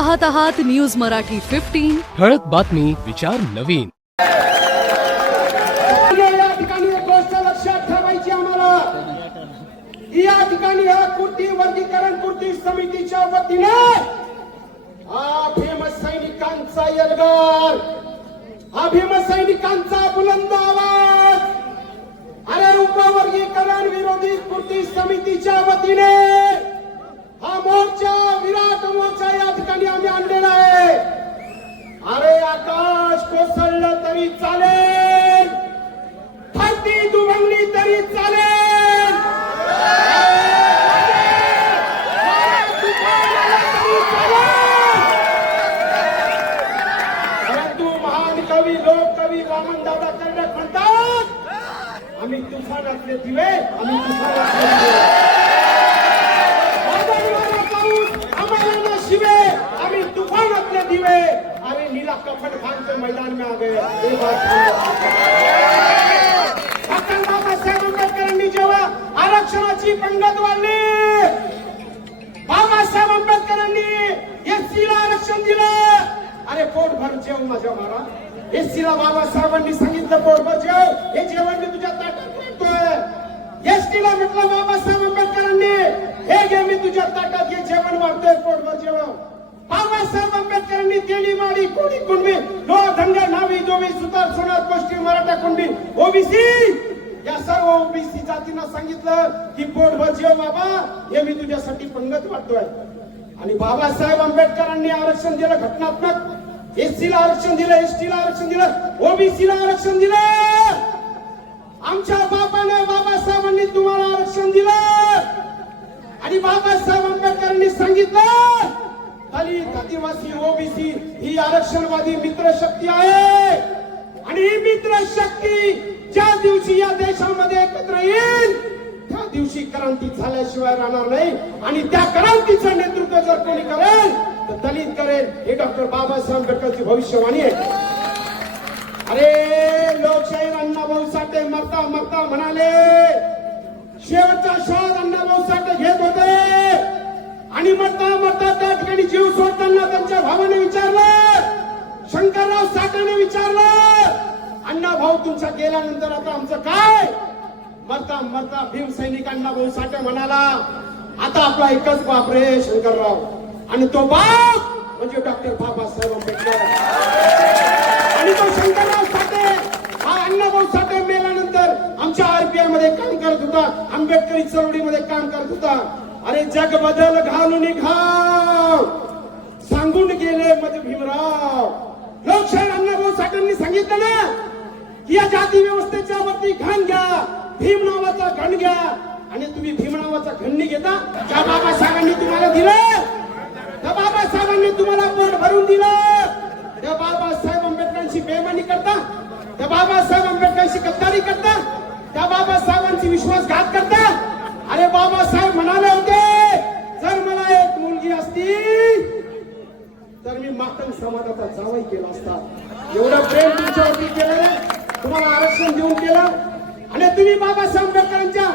पाहत आहात न्यूज मराठी 15 ठळक बातमी विचार नवीन। या ठिकाणी एक गोष्ट लक्षात ठेवायची आम्हाला, या ठिकाणी ह्या कृती वर्गीकरण कृती समितीच्या वतीने भीम सैनिकांचा एल्गार, भीम सैनिकांचा बुलंद आवाज, अरे उपवर्गीकरण विरोधी कृती समितीच्या वतीने हा मोर्चा, विराट मोर्चा या ठिकाणी आम्ही आणलेला आहे। अरे आकाश कोसळलं तरी चालेल, धरती दुभंगली तरी चालेल, परंतु महान कवी, लोककवी वामनदादा कर्णक म्हणतात, आम्ही तुफानातले दिवे, आम्ही तुफानातले दिवे, आम्हाला शिवे, आम्ही तुफानातले दिवे, अरे नीला कफन खान के मैदान में आ गए। डॉक्टर बाबासाहेब आंबेडकरांनी जेव्हा आरक्षणाची पंगत वाढली, बाबासाहेब आंबेडकरांनी एससीला आरक्षण दिलं। अरे पोटभर जेव माझ्या मारा, एससीला बाबासाहेबांनी सांगितलं पोटभर जेव, हे जेवण मी तुझ्या ताटात वाढतोय। एसटीला म्हटलं बाबासाहेब आंबेडकरांनी, हे घे मी तुझ्या ताटात हे जेवण वाढतोय, पोटभर जेवण। बाबासाहेब आंबेडकरांनी तेली माडी कोणी कुणबी लो धंगा नावी जोवी सुतार सोनार गोष्टी मराठा कुणबी ओबीसी या सर्व ओबीसी जातींना सांगितलं की पोटभर जेव बाबा, हे मी तुझ्यासाठी पंगत वाटतोय। आणि बाबासाहेब आंबेडकरांनी आरक्षण दिलं घटनात्मक, एससीला आरक्षण दिलं, एसटीला आरक्षण दिलं, ओबीसीला आरक्षण दिलं। आमच्या बापाने, बाबासाहेबांनी तुम्हाला आरक्षण दिलं आणि बाबासाहेब आंबेडकरांनी सांगितलं दलित, आदिवासी, ओबीसी ही आरक्षणवादी मित्र शक्ती आहे आणि ही मित्र शक्ती ज्या दिवशी या देशामध्ये एकत्र येईल त्या दिवशी क्रांती झाल्याशिवाय राहणार नाही आणि त्या क्रांतीचं नेतृत्व जर कोणी करेल तर दलित करेल, हे डॉक्टर बाबासाहेब आंबेडकरची भविष्यवाणी आहे। अरे लोकशाहीर अण्णाभाऊ साठे मरता मरता म्हणाले, शेवटचा श्वास अण्णाभाऊ साठे घेत होते आणि मरता मरता त्या ठिकाणी जीव सोडताना त्यांच्या भावाने विचारलं, शंकरराव साठेने विचारलं, अण्णा भाऊ तुमच्या गेल्यानंतर आता आमचं काय? मरता मरता भीम सैनिक अण्णाभाऊ साठे म्हणाला, आता आपला एकच बाप रे शंकरराव, आणि तो बाप म्हणजे डॉक्टर बाबासाहेब आंबेडकर। आणि तो शंकरराव साठे हा अण्णाभाऊ साठे मेल्यानंतर आमच्या आरपीआय मध्ये काम करत होता, आंबेडकरी चळवळीमध्ये काम करत होता। अरे जग बदल घालून घाव सांगून गेले मध भीमराव। लोकशाहीर अण्णाभाऊ साठेंनी सांगितलं ना की या जाती व्यवस्थेच्या वरती घाण घ्या, भीम नावाचा घण घ्या, आणि तुम्ही भीम नावाचा घण नाही घेता, ज्या बाबासाहेबांनी तुम्हाला दिलं, त्या बाबासाहेबांनी तुम्हाला पोट भरून दिलं, त्या बाबासाहेब आंबेडकरांची बेईमानी करता, त्या बाबासाहेब आंबेडकरांची गद्दारी करता, त्या बाबासाहेबांची विश्वासघात करता। अरे बाबासाहेब म्हणाले होते, जर मला एक मुलगी असती तर मी मातंग समाजाचा जावई केला असता। एवढं प्रेम तुमच्यावरती केलं, तुम्हाला आरक्षण देऊन केलं, आणि तुम्ही बाबासाहेब आंबेडकरांच्या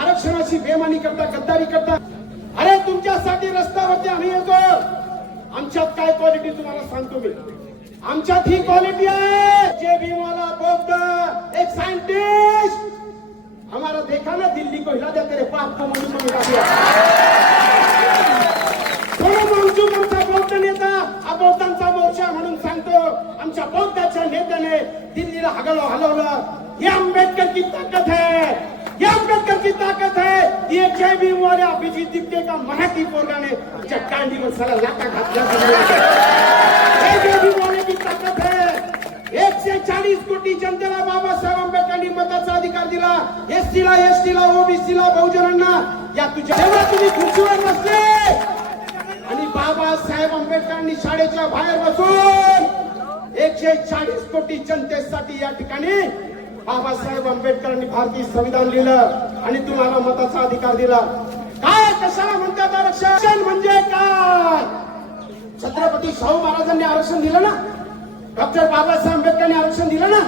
आरक्षणाची बेईमानी करता, गद्दारी करता। अरे तुमच्यासाठी रस्त्यावरती आम्ही येतो, आमच्यात काय क्वालिटी तुम्हाला सांगतो मी, आमच्यात ही क्वालिटी आहे, जे भीमवाला बौद्ध एक सायंटिस्ट, हमारा देखा ना दिल्ली को हिला दे तेरे बाप को मुंडू में मिला दिया। थोडं माणूस आमचा बौद्ध नेता, बौद्धांचा मोर्चा म्हणून सांगतो, आमच्या बौद्धाच्या नेत्याने दिल्लीला हलवलं। ये आंबेडकर की ताकत है, ये आंबेडकर की ताकत है। ये जय भीम वाले अभिजीत दिप्ते का मराठी पोरगाने आमच्या कांडीवर साला लाटा घातल्या। हे जय भीम वाले की ताकत है। 140 कोटी जनतेला बाबासाहेब आंबेडकरांनी मताचा अधिकार दिला, एससीला, एसटीला, ओबीसीला, बहुजनांना। या तुझ्या जेव्हा तुम्ही खुर्चीवर बसले आणि बाबासाहेब आंबेडकरांनी शाळेच्या बाहेर बसून 140 कोटी जनतेसाठी या ठिकाणी बाबासाहेब आंबेडकरांनी भारतीय संविधान लिहिलं आणि तुम्हाला मताचा अधिकार दिला। काय कशाला म्हणतात आरक्षण म्हणजे काय? छत्रपती शाहू महाराजांनी आरक्षण दिलं ना, डॉक्टर बाबासाहेब आंबेडकरांनी आरक्षण दिलं ना,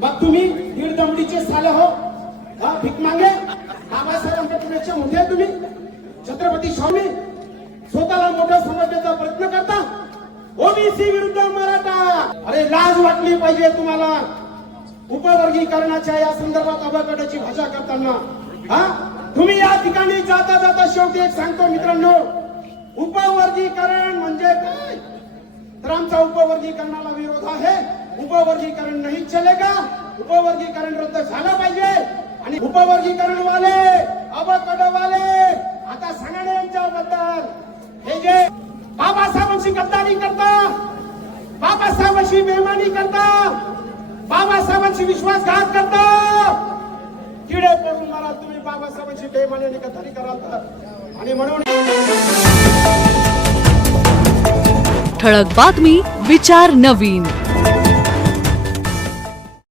मग तुम्ही दीड दमडीचे साले हो, भीक मागे। बाबासाहेब आंबेडकरांचे मोठे तुम्ही, छत्रपती शाहूने स्वतःला मोठं समजण्याचा प्रयत्न करता. ओबीसी विरुद्ध मराठा. अरे लाज वाटली पाहिजे तुम्हाला उपवर्गीकरणाच्या या संदर्भात अवघडाची भाषा करताना. हा तुम्ही या ठिकाणी जाता जाता शेवटी एक सांगतो मित्रांनो, उपवर्गीकरण म्हणजे काय? तर आमचा उपवर्गीकरणाला विरोध आहे. उपवर्गीकरण नाही चलेगा. उपवर्गीकरण रद्द झालं पाहिजे. आणि उपवर्गीकरण वाले वाले आता सांगणे यांच्याबद्दल हे जे बाबासाहेबांची गद्दारी करता, बाबासाहेबांची बेईमानी करता, बाबासाहेबांची विश्वासघात करता, किडे पडून मला तुम्ही बाबासाहेबांची बेईमानी आणि गद्दारी कराल तर. आणि म्हणून ठळक बातमी विचार नवीन.